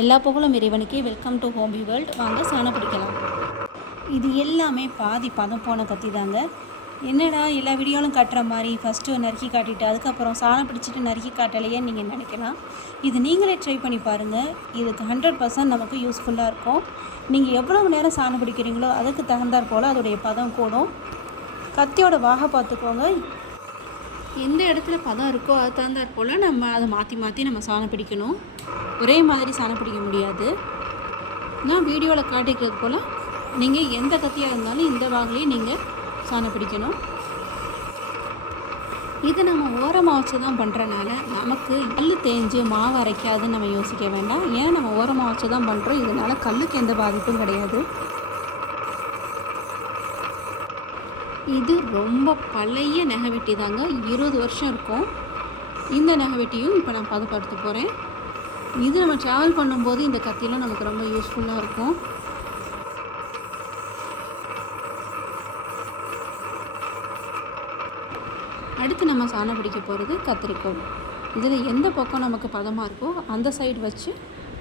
எல்லா புகழும் இறைவனுக்கே. வெல்கம் டு ஹோம்பி வேர்ல்ட். வாங்க சாணம் பிடிக்கலாம். இது எல்லாமே பாதி பதம் போன கத்தி தாங்க. என்னடா எல்லா வீடியோலும் காட்டுற மாதிரி ஃபஸ்ட்டு நறுக்கி காட்டிட்டு அதுக்கப்புறம் சாணம் பிடிச்சிட்டு நறுக்கி காட்டலையேன்னு நீங்கள் நினைக்கலாம். இது நீங்களே ட்ரை பண்ணி பாருங்கள். இதுக்கு 100% நமக்கு யூஸ்ஃபுல்லாக இருக்கும். நீங்கள் எவ்வளவு நேரம் சாணம் பிடிக்கிறீங்களோ அதுக்கு தகுந்தாற் போல் அதோடைய பதம் கூடும். கத்தியோட வாகை பார்த்துக்கோங்க. எந்த இடத்துல பதம் இருக்கோ அது தகுந்தாற் போல் நம்ம அதை மாற்றி மாற்றி நம்ம சாணம் பிடிக்கணும். ஒரே மாதிரி சாணம் பிடிக்க முடியாது. நான் வீடியோவில் காட்டிக்கிறது போல் நீங்கள் எந்த கத்தியாக இருந்தாலும் இந்த வாகலையும் நீங்கள் சாணம் பிடிக்கணும். இது நம்ம ஓரமாக வச்சு தான் பண்ணுறனால நமக்கு கல் தேஞ்சு மாவு அரைக்காதுன்னு நம்ம யோசிக்க வேண்டாம். ஏன்னா நம்ம ஓரமாக வச்சு தான் பண்ணுறோம். இதனால் கல்லுக்கு எந்த பாதிப்பும் கிடையாது. இது ரொம்ப பழைய நெகவெட்டி தாங்க. 20 வருஷம் இருக்கும். இந்த நெகவெட்டியும் இப்போ நான் பதப்படுத்த போகிறேன். இது நம்ம ட்ராவல் பண்ணும்போது இந்த கத்தியெல்லாம் நமக்கு ரொம்ப யூஸ்ஃபுல்லாக இருக்கும். அடுத்து நம்ம சாணம் பிடிக்க போகிறது கத்திரிக்கோல். இதில் எந்த பக்கம் நமக்கு பதமாக இருக்கோ அந்த சைடு வச்சு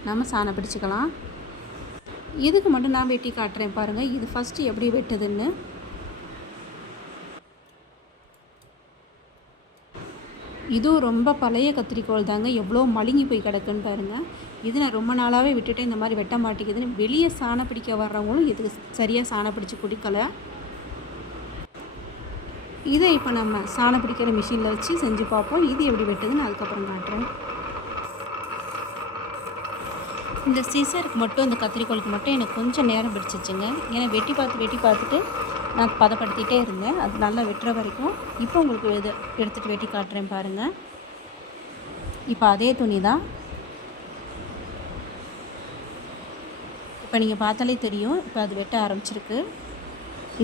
நம்ம சாணம் பிடிச்சிக்கலாம். இதுக்கு மட்டும் நான் வெட்டி காட்டுறேன் பாருங்கள். இது ஃபஸ்ட்டு எப்படி வெட்டுதுன்னு. இதுவும் ரொம்ப பழைய கத்திரிக்கோள் தாங்க. எவ்வளோ மழுங்கி போய் கிடக்குன்னு பாருங்கள். இது நான் ரொம்ப நாளாகவே விட்டுட்டு இந்த மாதிரி வெட்ட மாட்டேங்குதுன்னு வெளியே சாணம் பிடிக்க வர்றவங்களும் இதுக்கு சரியாக சாணம் பிடிச்சி குடிக்கலை. இதை இப்போ நம்ம சாணம் பிடிக்கிற மிஷினில் வச்சு செஞ்சு பார்ப்போம். இது எப்படி வெட்டுதுன்னு அதுக்கப்புறம் காட்டுறேன். இந்த சீசருக்கு மட்டும் இந்த கத்திரிக்கோளுக்கு மட்டும் எனக்கு கொஞ்சம் நேரம் பிடிச்சிச்சுங்க. ஏன்னா வெட்டி பார்த்துட்டு நான் பதப்படுத்திகிட்டே இருந்தேன். அது நல்லா வெட்டுற வரைக்கும். இப்போ உங்களுக்கு இது எடுத்துகிட்டு வெட்டி காட்டுறேன் பாருங்கள். இப்போ அதே துணி தான். இப்போ நீங்கள் பார்த்தாலே தெரியும். இப்போ அது வெட்ட ஆரம்பிச்சிருக்கு.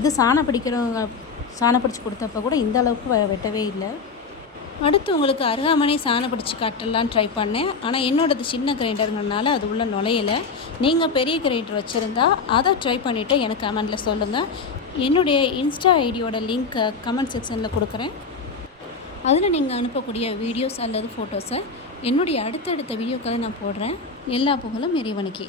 இது சாணம் பிடிக்கிறவங்க சாணம் பிடிச்சி கொடுத்தப்போ கூட இந்த அளவுக்கு வெட்டவே இல்லை. அடுத்து உங்களுக்கு அருகாமனை சாணம் பிடிச்சி காட்டலான்னு ட்ரை பண்ணேன். ஆனால் என்னோடது சின்ன கிரைண்டருங்கிறனால அது உள்ள நுழையலை. நீங்கள் பெரிய கிரைண்டர் வச்சுருந்தா அதை ட்ரை பண்ணிவிட்டு எனக்கு கமெண்டில் சொல்லுங்கள். என்னுடைய இன்ஸ்டா ஐடியோட லிங்க் கமெண்ட் செக்ஷனில் கொடுக்குறேன். அதில் நீங்கள் அனுப்பக்கூடிய வீடியோஸ் அல்லது ஃபோட்டோஸை என்னுடைய அடுத்தடுத்த வீடியோக்களை நான் போடுறேன். எல்லா புகழும் இறைவனுக்கே.